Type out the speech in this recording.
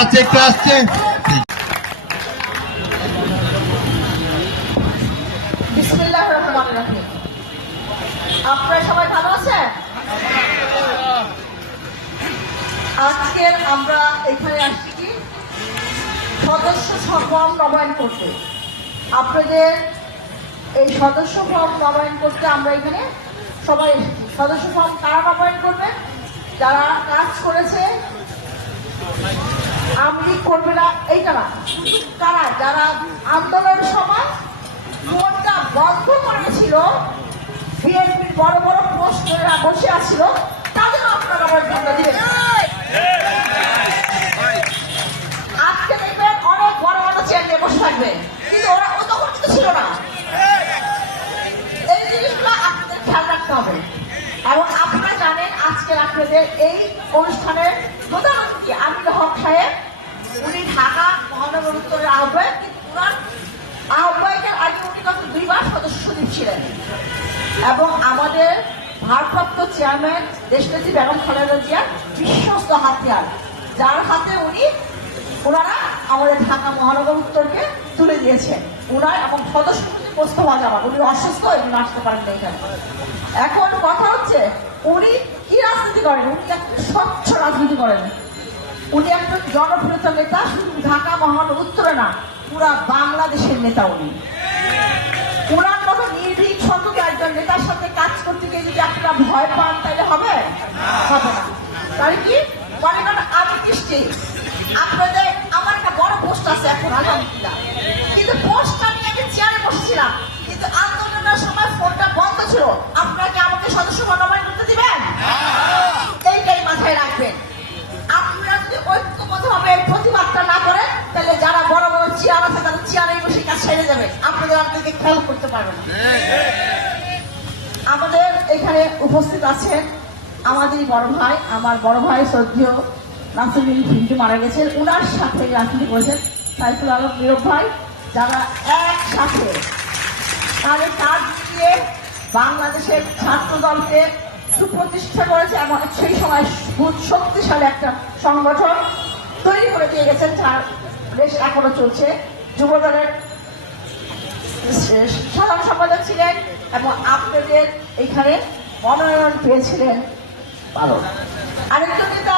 আছে একটু আসছে সবাই ভালো আছেন? আজকের আমরা এখানে আসছি সদস্য নবায়ন করতে। আপনাদের এই সদস্য করতে আমরা এখানে সবাই সদস্য কারা নবায়ন করবে? যারা কাজ করেছে আমি করবে না, এইটা না। কারা যারা আন্দোলনের সময় ফোনটা বন্ধ করেছিল, বিএনপির বড় বড় পোস্টরা বসে আসছিল তাদের আপনারা আমার জন্য দিবেন আজকে দেখবেন অনেক বড় বড় চেয়ার নিয়ে বসে থাকবে। কিন্তু ওরা ও তখন কিন্তু ছিল না। এই জিনিসগুলো আপনাদের খেয়াল রাখতে হবে। এবং আপনারা জানেন আজকের আপনাদের এই অনুষ্ঠানের উনি ঢাকা মহানগর উত্তরের আহ্বায়ক, কিন্তু আহ্বায়কের আগে উনি দুইবার সদস্য ছিলেন। এবং আমাদের ভারপ্রাপ্ত চেয়ারম্যান দেশনেত্রী বেগম খালেদা জিয়ার বিশ্বস্ত হাতিয়ার, যার হাতে উনি ওনারা আমাদের ঢাকা মহানগর উত্তরকে তুলে দিয়েছেন। ওনার এবং সদস্য প্রস্তাব জামা উনি অসুস্থ এবং আসতে পারেন এখানে। এখন কথা হচ্ছে, উনি কি রাজনীতি করেন? উনি একটা স্বচ্ছ রাজনীতি করেন। উনি একজন জনপ্রিয়তা নেতা, শুধু ঢাকা মহানগর উত্তরে না, পুরা বাংলাদেশের নেতা উনি। ওনার মতো নির্ভীক সতকে একজন নেতার সাথে কাজ করতে গিয়ে যদি আপনারা ভয় পান, তাহলে হবে? হবে না। তাহলে কি? মনে করেন, আমি নিশ্চয়ই আপনাদের, আমার একটা বড় পোস্ট আছে এখন, আলহামদুলিল্লাহ। কিন্তু পোস্টটা নিয়ে আমি চেয়ারে বসেছিলাম। ছেড়ে যাবে। আপনাদের আপনাদেরকে খেয়াল করতে পারবেন না। আমাদের এখানে উপস্থিত আছেন আমাদেরই বড় ভাই। আমার বড় ভাই শ্রদ্ধেয় নাসিরুল ফিন্টু মারা গেছেন ওনার সাথে রাজনীতি করেছেন সাইফুল আলম নীরব ভাই, যারা একসাথে তাদের কাজ দিয়ে বাংলাদেশের ছাত্র দলকে সুপ্রতিষ্ঠা করেছে এবং সেই সময় শক্তিশালী একটা সংগঠন তৈরি করে দিয়ে গেছেন, যার বেশ এখনও চলছে। যুবদলের সাধারণ সম্পাদক ছিলেন এবং আপনাদের এখানে মনোনয়ন পেয়েছিলেন। আরেকটা আরেকজন নেতা